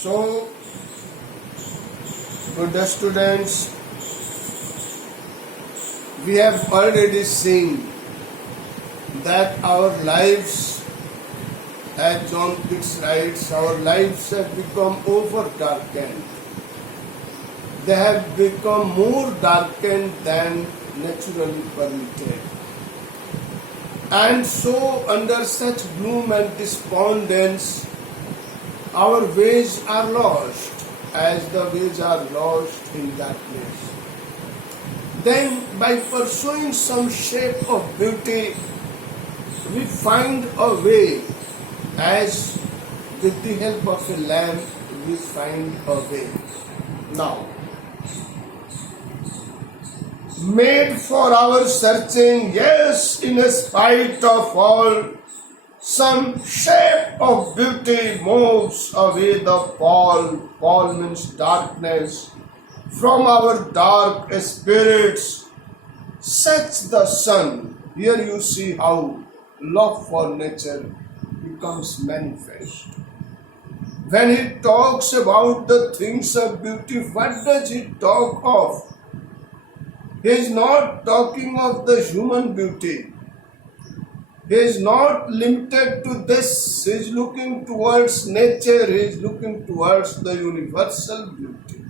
So, good students, we have already seen that our lives, as John Pitts writes, our lives have become over darkened. They have become more darkened than naturally permitted. And so, under such gloom and despondence, our ways are lost, as the ways are lost in darkness. Then, by pursuing some shape of beauty, we find a way, as with the help of a lamp, we find a way. Now, made for our searching, yes, in spite of all, some shape of beauty moves away the pall. Pall means darkness. From our dark spirits, sets the sun. Here you see how love for nature becomes manifest. When he talks about the things of beauty, what does he talk of? He is not talking of the human beauty. He is not limited to this. He is looking towards nature. He is looking towards the universal beauty.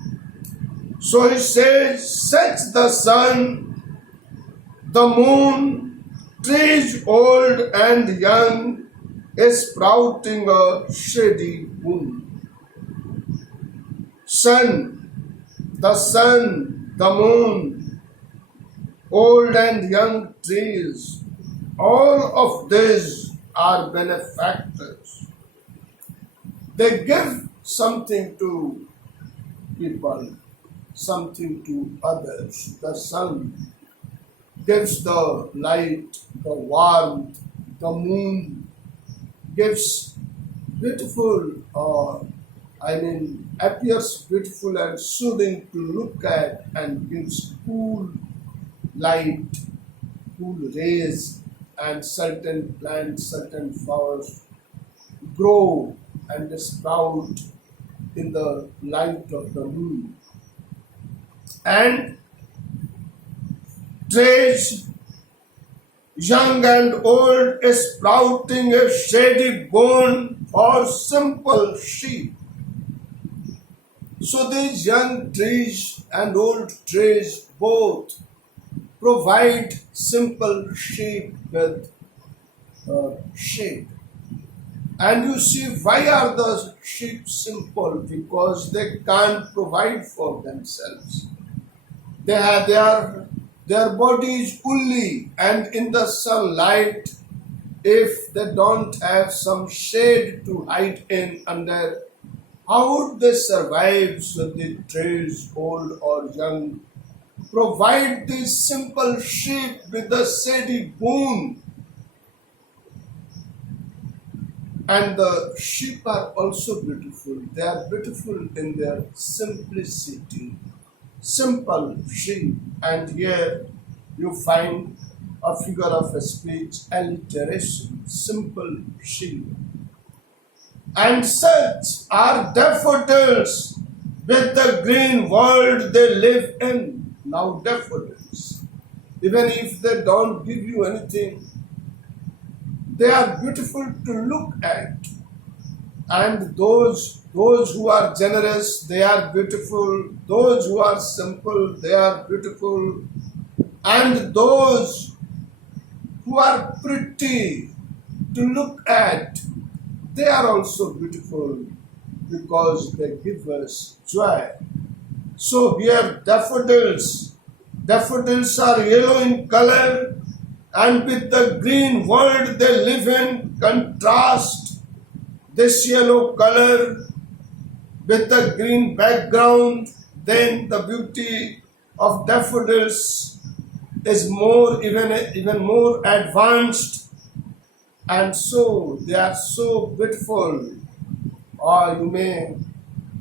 So he says, sets the sun, the moon, trees old and young, is sprouting a shady moon. The sun, the moon, old and young trees, all of these are benefactors. They give something to people, something to others. The sun gives the light, the warmth. The moon gives beautiful, appears beautiful and soothing to look at, and gives cool light, cool rays. And certain plants, certain flowers grow and sprout in the light of the moon. And trees, young and old, sprouting a shady bone for simple sheep. So these young trees and old trees both provide simple sheep with shade. And you see, why are the sheep simple? Because they can't provide for themselves. Their body is woolly, and in the sunlight, if they don't have some shade to hide in under, how would they survive? So the trees, old or young, provide these simple sheep with a shady boon. And the sheep are also beautiful. They are beautiful in their simplicity. Simple sheep. And here you find a figure of a speech, alliteration, simple sheep. And such are daffodils with the green world they live in. Now daffodils, even if they don't give you anything, they are beautiful to look at. And those who are generous, they are beautiful. Those who are simple, they are beautiful. And those who are pretty to look at, they are also beautiful because they give us joy. So here daffodils are yellow in color, and with the green world they live in, contrast this yellow color with the green background, then the beauty of daffodils is even more advanced, and so they are so beautiful. Or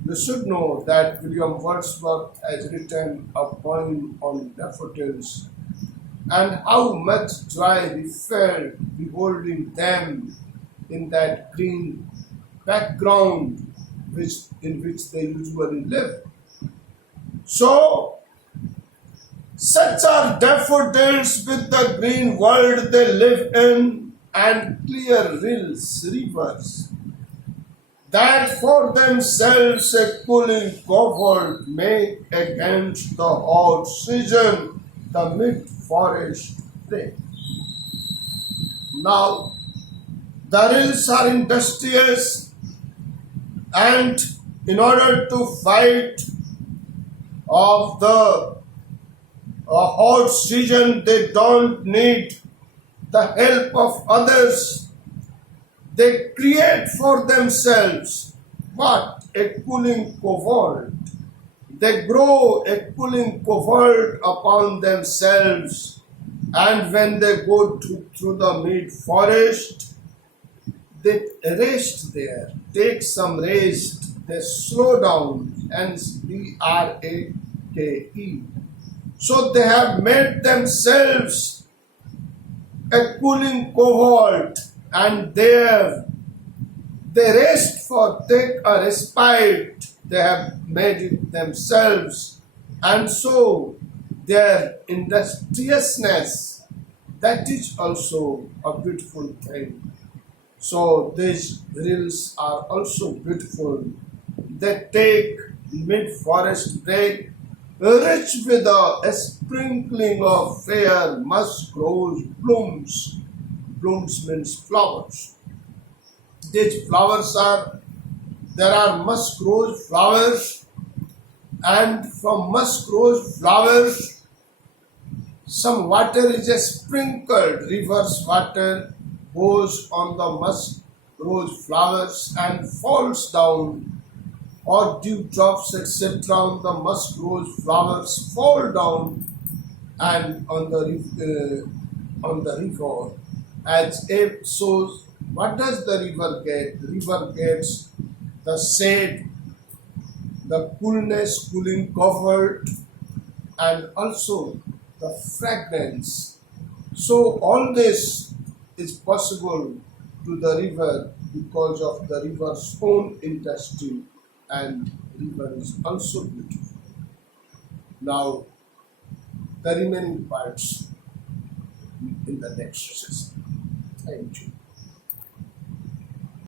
you should know that William Wordsworth has written a poem on daffodils, and how much joy we felt beholding them in that green background in which they usually live. So, such are daffodils with the green world they live in, and clear rills, rivers, that for themselves a cooling covert make against the hot season, the mid-forest day. Now, the rills are industrious, and in order to fight of the hot season, they don't need the help of others. They create for themselves what? A cooling covert. They grow a cooling covert upon themselves, and when they go through the mid forest, they rest there, take some rest, they slow down, and brake. So they have made themselves a cooling covert, and there they rest for take a respite. They have made it themselves, and so their industriousness, that is also a beautiful thing. So these rills are also beautiful. They take mid-forest break, rich with a sprinkling of fair musk rose blooms. Blooms means flowers. These flowers are, there are musk rose flowers, and from musk rose flowers, some water is sprinkled. River's water goes on the musk rose flowers and falls down, or dewdrops etc. on the musk rose flowers fall down and on the river. As if so, what does the river get? The river gets the shade, the coolness, cooling comfort, and also the fragrance. So all this is possible to the river because of the river's own industry, and river is also beautiful. Now, the remaining parts in the next session. Thank you.